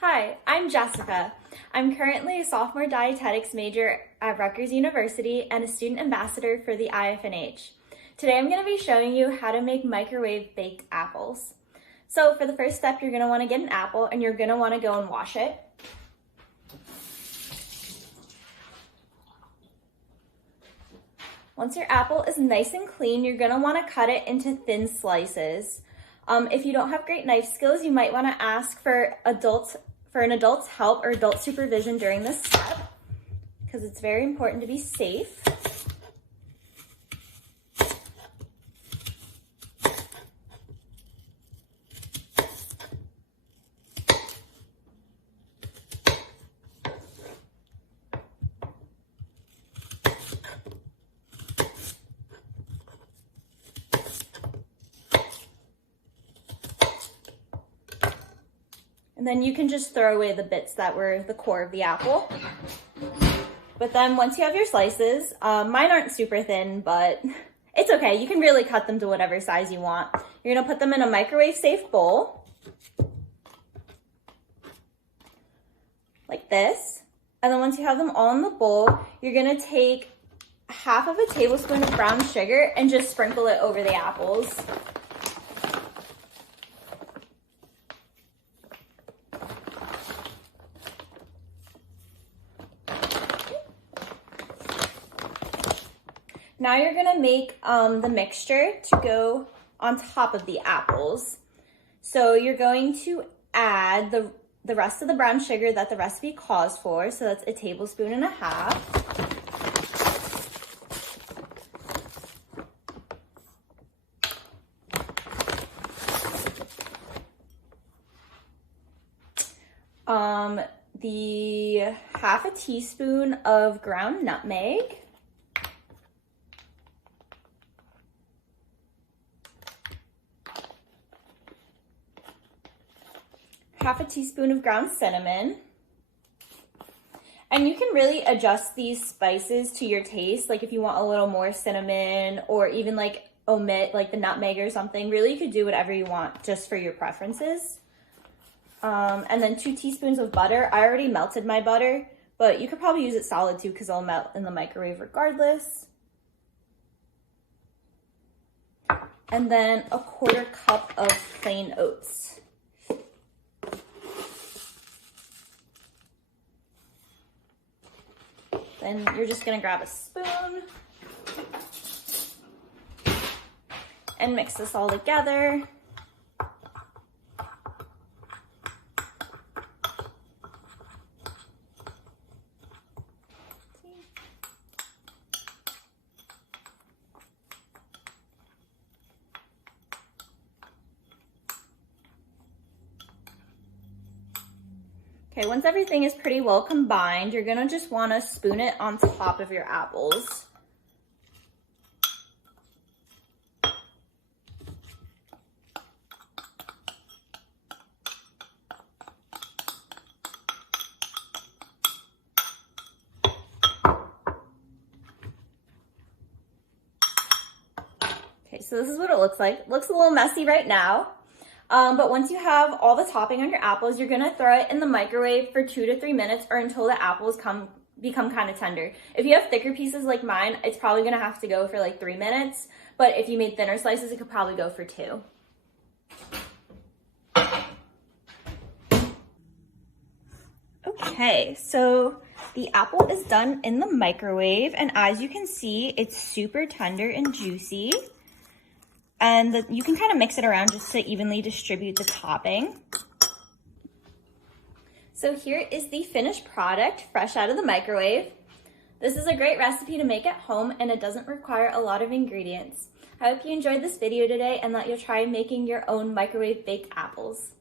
Hi, I'm Jessica. I'm currently a sophomore dietetics major at Rutgers University and a student ambassador for the IFNH. Today I'm going to be showing you how to make microwave baked apples. So for the first step, you're going to want to get an apple and you're going to want to go and wash it. Once your apple is nice and clean, you're going to want to cut it into thin slices. If you don't have great knife skills, you might want to ask for an adult's help or adult supervision during this step because it's very important to be safe. And then you can just throw away the bits that were the core of the apple. But then once you have your slices, mine aren't super thin, but it's okay. You can really cut them to whatever size you want. You're gonna put them in a microwave safe bowl, like this. And then once you have them all in the bowl, you're gonna take half of a tablespoon of brown sugar and just sprinkle it over the apples. Now you're gonna make the mixture to go on top of the apples. So you're going to add the rest of the brown sugar that the recipe calls for. So that's 1.5 tablespoons. The 1/2 teaspoon of ground nutmeg. 1/2 teaspoon of ground cinnamon. And you can really adjust these spices to your taste. Like if you want a little more cinnamon or even like omit like the nutmeg or something, really you could do whatever you want just for your preferences. And then 2 teaspoons of butter. I already melted my butter, but you could probably use it solid too because it'll melt in the microwave regardless. And then 1/4 cup of plain oats. Then you're just gonna grab a spoon and mix this all together. Okay, once everything is pretty well combined, you're gonna just wanna spoon it on top of your apples. Okay, so this is what it looks like. It looks a little messy right now. But once you have all the topping on your apples, you're gonna throw it in the microwave for 2 to 3 minutes or until the apples become kind of tender. If you have thicker pieces like mine, it's probably gonna have to go for like 3 minutes. But if you made thinner slices, it could probably go for 2. Okay, so the apple is done in the microwave, and as you can see, it's super tender and juicy. And you can kind of mix it around just to evenly distribute the topping. So here is the finished product, fresh out of the microwave. This is a great recipe to make at home and it doesn't require a lot of ingredients. I hope you enjoyed this video today and that you'll try making your own microwave baked apples.